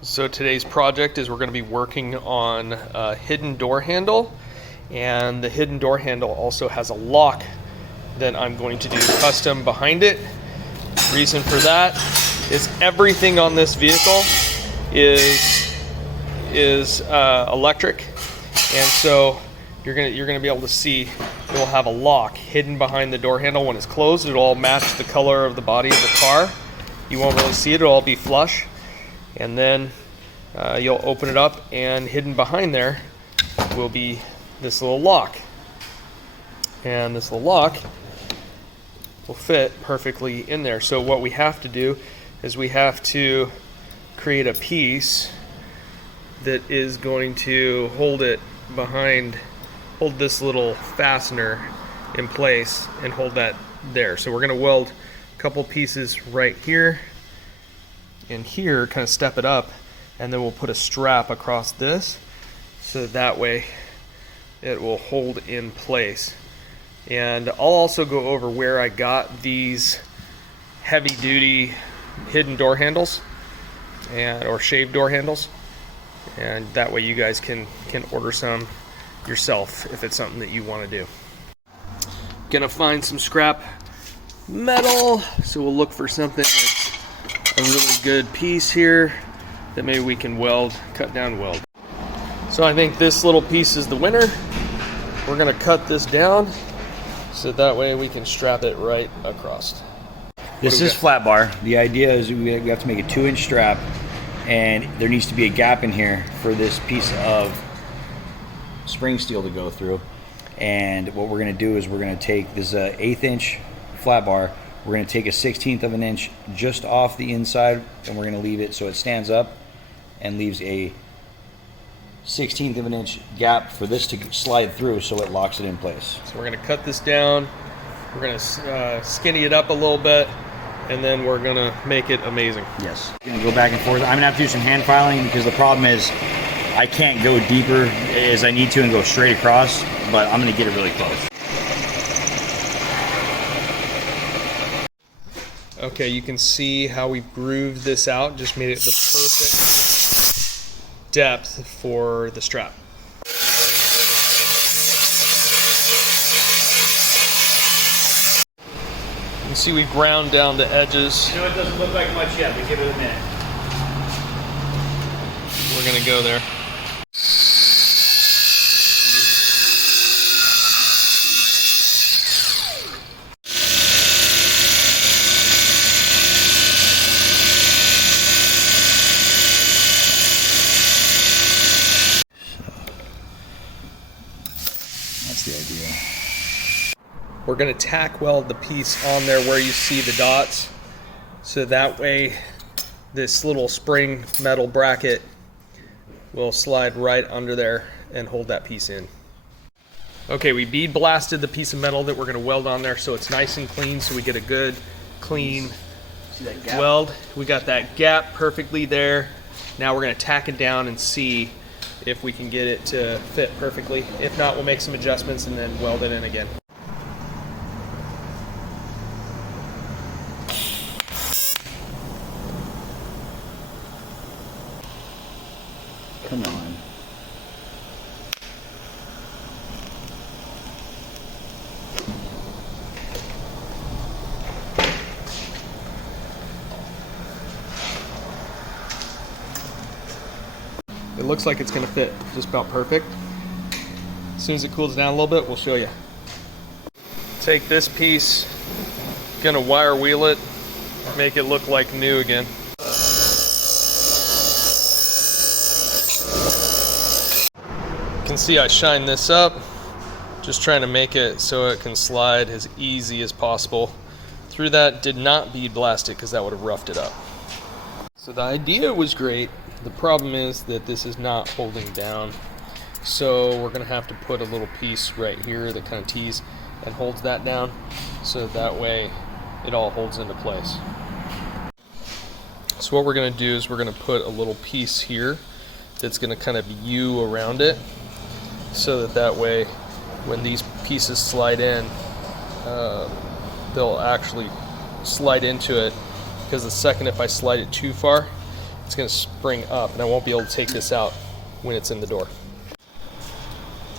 So today's project is we're going to be working on a hidden door handle, and the hidden door handle also has a lock that I'm going to do custom behind it. Reason for that is everything on this vehicle is electric, and so you're gonna be able to see it will have a lock hidden behind the door handle. When it's closed, it'll all match the color of the body of the car. You won't really see it; it'll all be flush. And then you'll open it up, and hidden behind there will be this little lock. And this little lock will fit perfectly in there. So what we have to do is we have to create a piece that is going to hold this little fastener in place and hold that there. So we're going to weld a couple pieces right here and here, kind of step it up, and then we'll put a strap across this so that way it will hold in place. And I'll also go over where I got these heavy duty hidden door handles or shaved door handles, and that way you guys can order some yourself if it's something that you want to do. Gonna find some scrap metal, so we'll look for something that's a really good piece here that maybe we can cut down weld. So I think this little piece is the winner. We're gonna cut this down so that way we can strap it right across. This is flat bar. The idea is we have to make a 2-inch strap, and there needs to be a gap in here for this piece of spring steel to go through. And what we're gonna do is we're gonna take this 1/8 inch flat bar, we're going to take a 1/16 of an inch just off the inside, and we're going to leave it so it stands up and leaves a 1/16 of an inch gap for this to slide through so it locks it in place. So we're going to cut this down, we're going to skinny it up a little bit, and then we're going to make it amazing. Yes. I'm going to go back and forth. I'm going to have to do some hand filing because the problem is I can't go deeper as I need to and go straight across, but I'm going to get it really close. Okay, you can see how we grooved this out, just made it the perfect depth for the strap. You can see we ground down the edges. You know, it doesn't look like much yet, but give it a minute. We're gonna go there. The idea. We're going to tack weld the piece on there where you see the dots, so that way this little spring metal bracket will slide right under there and hold that piece in. Okay, we bead blasted the piece of metal that we're going to weld on there so it's nice and clean, so we get a good clean weld. We got that gap perfectly there. Now we're going to tack it down and see if we can get it to fit perfectly. If not, we'll make some adjustments and then weld it in again. Come on. It looks like it's going to fit just about perfect. As soon as it cools down a little bit, we'll show you. Take this piece, going to wire wheel it, make it look like new again. You can see I shine this up, just trying to make it so it can slide as easy as possible through that. Did not bead blast it because that would have roughed it up. So the idea was great. The problem is that this is not holding down. So we're going to have to put a little piece right here that kind of tees and holds that down, so that way it all holds into place. So what we're going to do is we're going to put a little piece here that's going to kind of U around it, so that way when these pieces slide in, they'll actually slide into it, because the second if I slide it too far, it's gonna spring up and I won't be able to take this out when it's in the door.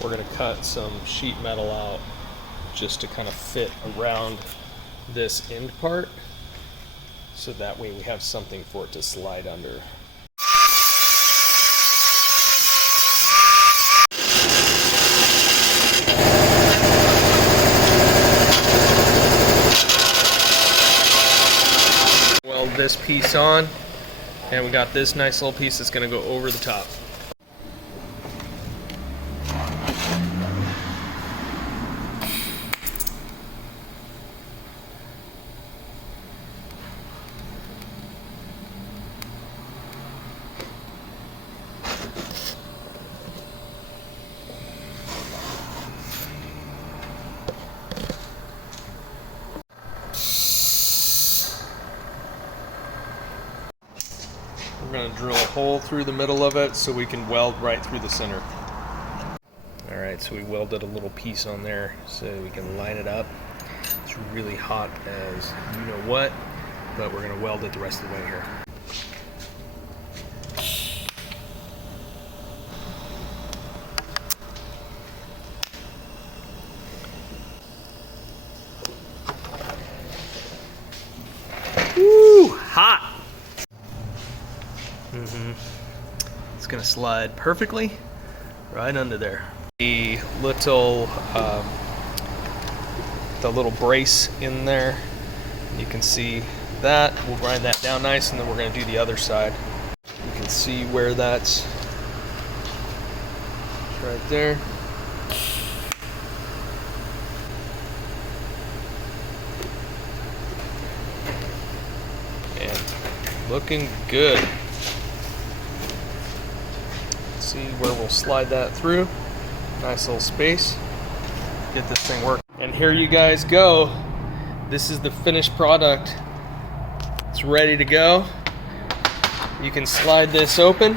We're gonna cut some sheet metal out just to kind of fit around this end part, so that way we have something for it to slide under. Weld this piece on, and we got this nice little piece that's going to go over the top. We're going to drill a hole through the middle of it so we can weld right through the center. Alright, so we welded a little piece on there so we can line it up. It's really hot as you know what, but we're going to weld it the rest of the way here. Woo! Hot! It's gonna slide perfectly right under there. The little brace in there, you can see that. We'll grind that down nice, and then we're gonna do the other side. You can see where that's right there. And looking good. See where we'll slide that through. Nice little space. Get this thing working. And here you guys go. This is the finished product. It's ready to go. You can slide this open.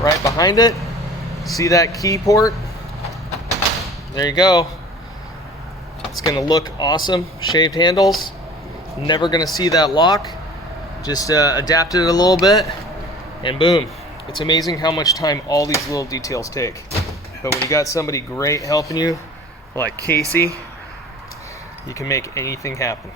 Right behind it. See that key port? There you go. It's gonna look awesome. Shaved handles. Never gonna see that lock. Just adapted it a little bit, and boom. It's amazing how much time all these little details take. But when you got somebody great helping you, like Casey, you can make anything happen.